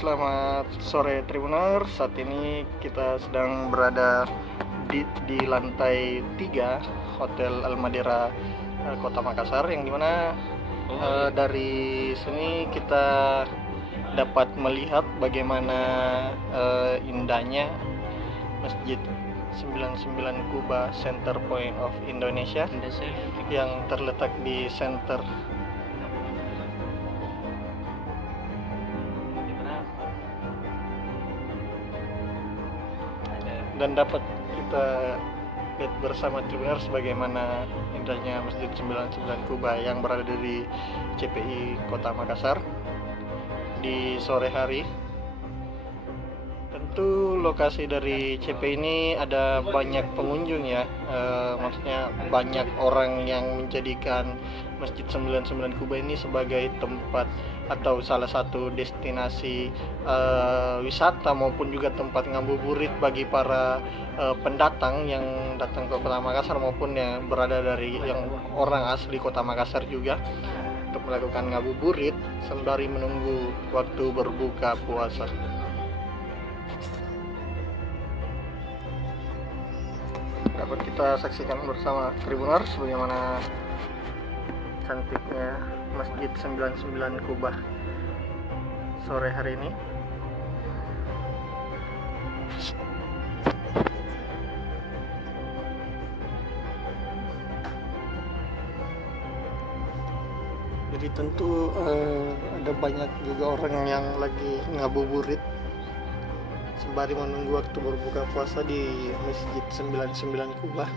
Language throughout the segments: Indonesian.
selamat sore Tribuners. Saat ini kita sedang berada di lantai 3 Hotel Almadera Kota Makassar, yang dimana dari sini kita dapat melihat bagaimana indahnya Masjid 99 Kubah Center Point of Indonesia yang terletak di center dan dapat kita lihat bersama Tribuners bagaimana indahnya Masjid 99 Kubah yang berada di CPI Kota Makassar di sore hari. Tentu lokasi dari CPI ini ada banyak pengunjung ya, maksudnya banyak orang yang menjadikan Masjid 99 Kubah ini sebagai tempat atau salah satu destinasi wisata maupun juga tempat ngabuburit bagi para pendatang yang datang ke Kota Makassar maupun yang berada dari yang orang asli Kota Makassar juga untuk melakukan ngabuburit sembari menunggu waktu berbuka puasa. Dapat kita saksikan bersama Tribuners bagaimana cantiknya Masjid 99 Kubah sore hari ini. Jadi tentu ada banyak juga orang yang lagi ngabuburit sembari menunggu waktu berbuka puasa di Masjid 99 Kubah.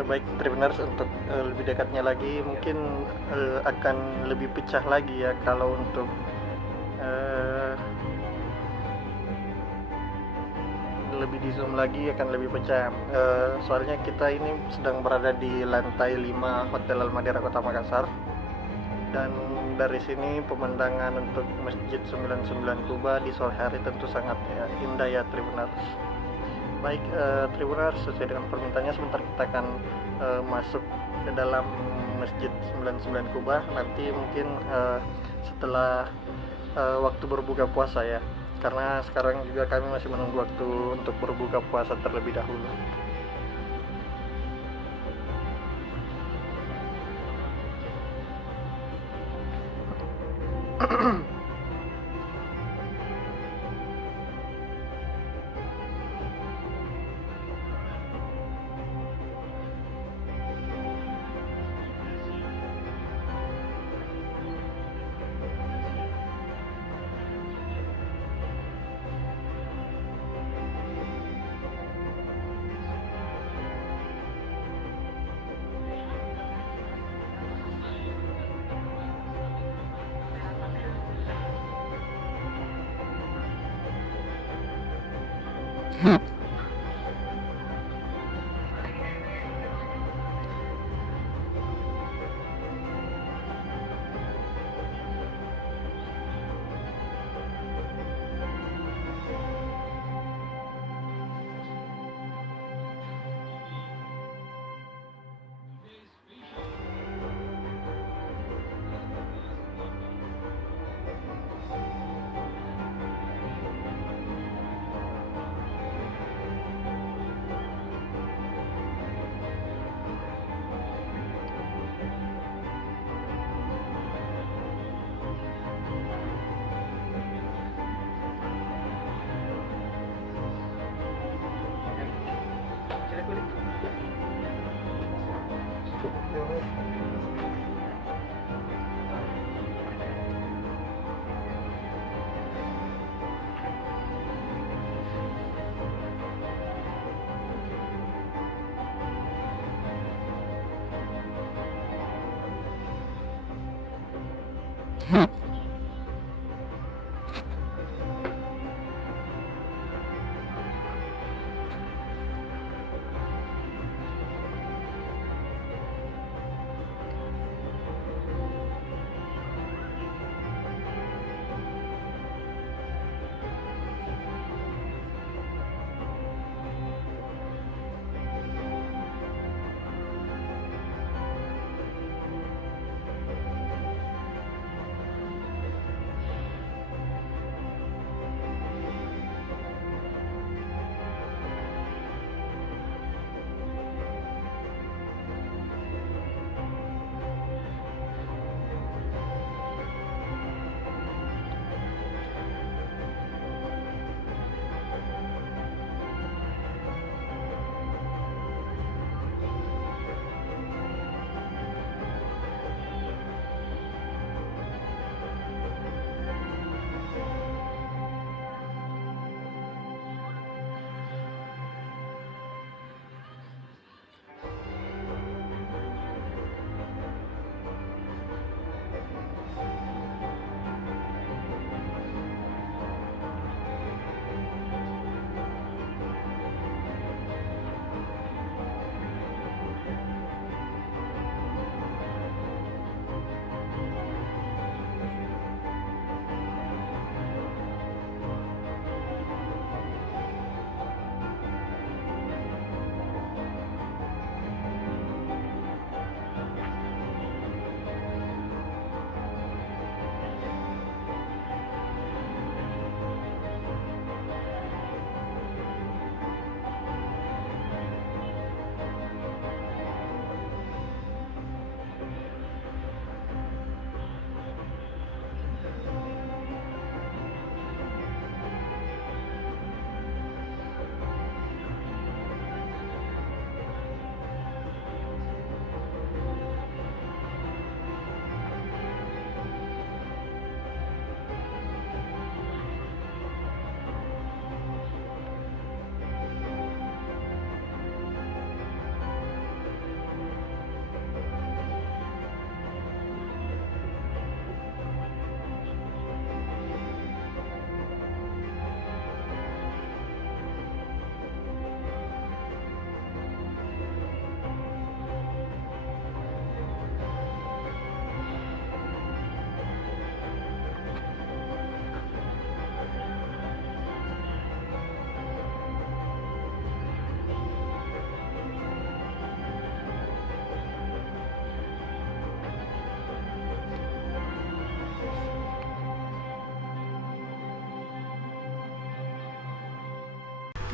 Baik Tribuners, untuk lebih dekatnya lagi mungkin akan lebih pecah lagi ya kalau untuk lebih di zoom lagi akan lebih pecah. Soalnya kita ini sedang berada di lantai 5 Hotel Almadera Kota Makassar, dan dari sini pemandangan untuk Masjid 99 Kubah di sore hari tentu sangat indah ya Tribuners. Baik Tribuners, sesuai dengan permintaannya sebentar kita akan masuk ke dalam Masjid 99 Kubah nanti mungkin setelah waktu berbuka puasa ya, karena sekarang juga kami masih menunggu waktu untuk berbuka puasa terlebih dahulu.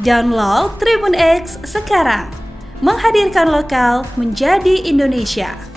Download Tribun X sekarang, menghadirkan lokal menjadi Indonesia.